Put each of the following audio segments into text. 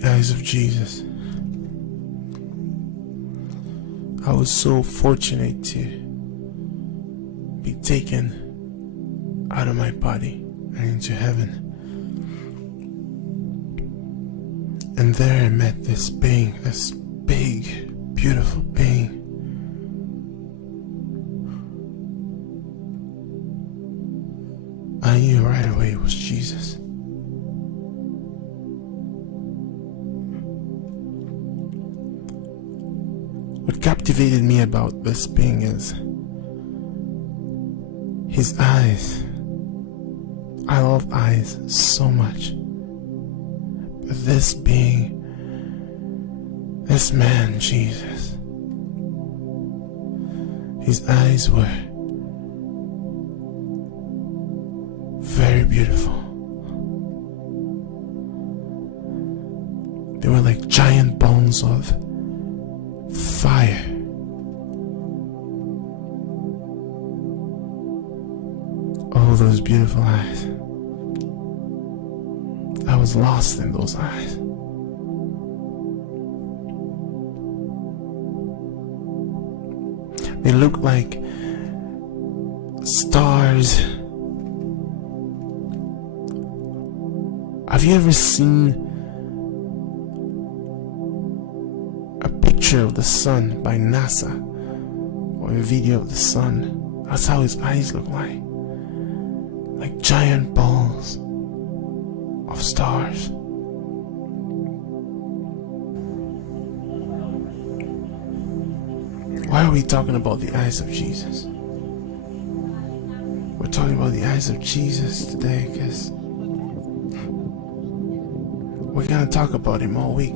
the eyes of Jesus. I was so fortunate to be taken out of my body and into heaven. And there I met this being, this big, beautiful being. I knew right away it was Jesus. What captivated me about this being is his eyes. I love eyes so much. But this being, this man, Jesus, his eyes were very beautiful. They were like giant balls of fire. Oh, those beautiful eyes. I was lost in those eyes. They look like stars. Have you ever seen a picture of the sun by NASA or a video of the sun? That's how his eyes look like giant balls of stars. Why are we talking about the eyes of Jesus? We're talking about the eyes of Jesus today because we're gonna talk about him all week.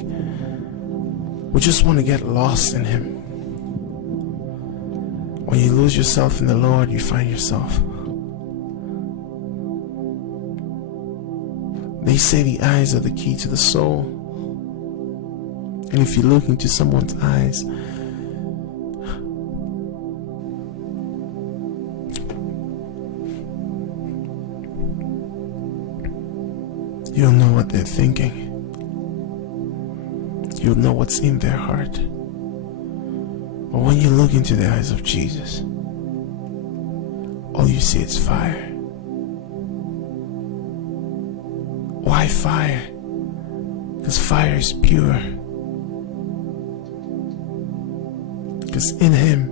We just want to get lost in him. When you lose yourself in the Lord, you find yourself. They say the eyes are the key to the soul. And if you look into someone's eyes, you'll know what they're thinking. You'll know what's in their heart. But when you look into the eyes of Jesus, all you see is fire. Why fire? Because fire is pure. Because in him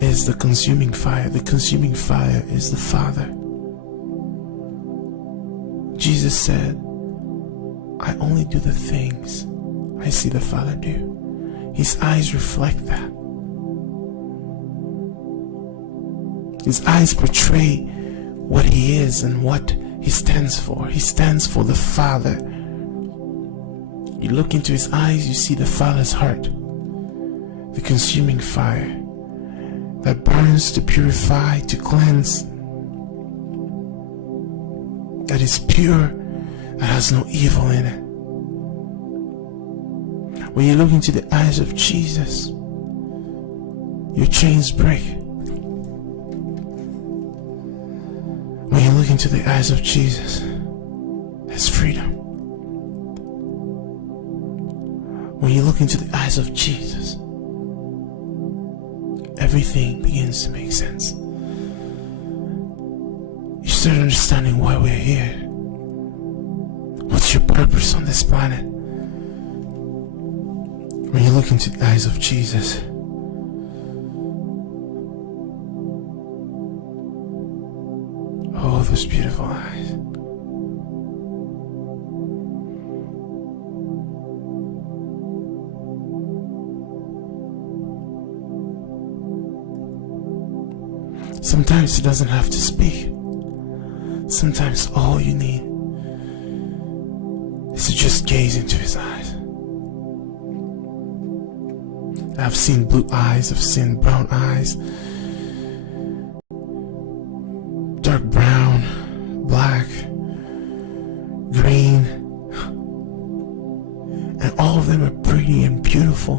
is the consuming fire. The consuming fire is the Father. Jesus said, I only do the things I see the Father do. His eyes reflect that. His eyes portray what he is and what he stands for. He stands for the Father. You look into his eyes, you see the Father's heart. The consuming fire that burns to purify, to cleanse. That is pure, that has no evil in it. When you look into the eyes of Jesus, your chains break. When you look into the eyes of Jesus, there's freedom. When you look into the eyes of Jesus, everything begins to make sense. You start understanding why we're here. What's your purpose on this planet? When you look into the eyes of Jesus, oh, those beautiful eyes. Sometimes he doesn't have to speak. Sometimes all you need is to just gaze into his eyes. I've seen blue eyes, I've seen brown eyes, dark brown, black, green, and all of them are pretty and beautiful,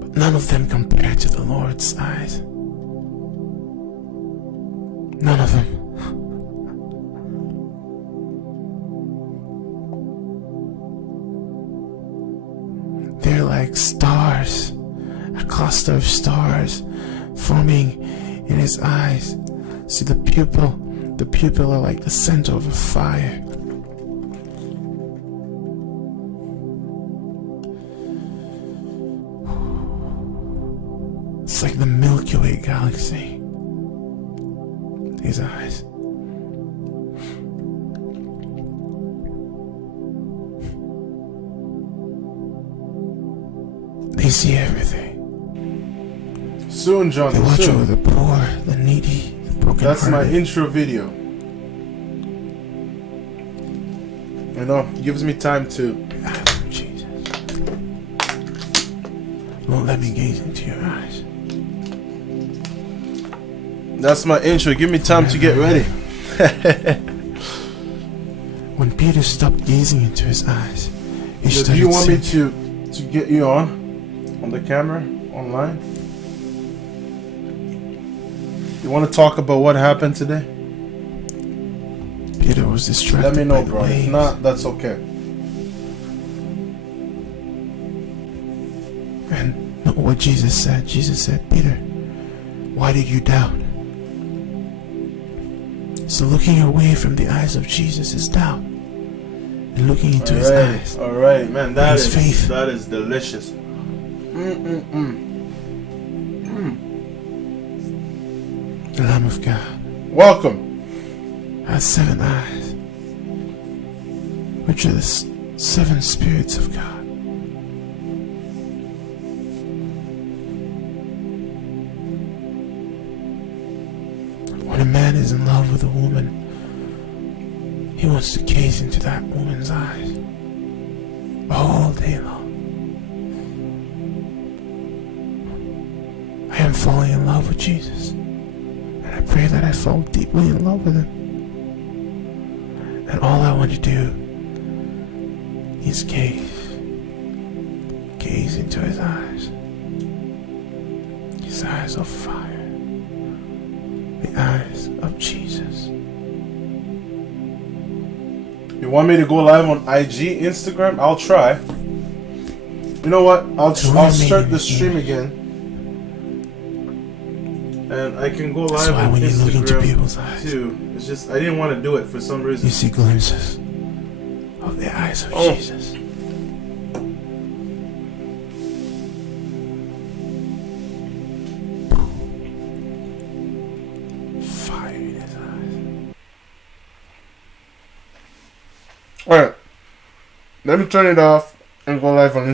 but none of them compare to the Lord's eyes. None of them. they're like stars, a cluster of stars forming in his eyes. See the pupil are like the center of a fire. It's like the Milky Way galaxy. His eyes. They see everything. Soon, John. They watch soon. over the poor, the needy, the broken That's my hearted. intro video. You know, it gives me time to. Jesus. Won't let me gaze into your eyes. That's my intro. Give me time to get ready. When Peter stopped gazing into his eyes, he Do started you want me sinking. to get you on the camera online? You want to talk about what happened today? Peter was distracted. Let me know, by the bro. If waves. not, that's okay. And know what Jesus said. Jesus said, Peter, why did you doubt? So looking away from the eyes of Jesus is doubt. And looking into his eyes. Alright, man. That is is faith. That is delicious. The Lamb of God Welcome. has 7 eyes, which are the 7 spirits of God. When a man is in love with a woman, he wants to gaze into that woman's eyes all day long. I am falling in love with Jesus, and I pray that I fall deeply in love with him. And all I want to do is gaze into his eyes of fire, the eyes of Jesus. You want me to go live on IG, Instagram? I'll try. You know what? I'll start the stream again, and I can go That's live why on when you look into Instagram people's eyes, too. It's just I didn't want to do it for some you reason. see glimpses of the eyes of Oh. Jesus. Fire in his eyes. All right, let me turn it off and go live on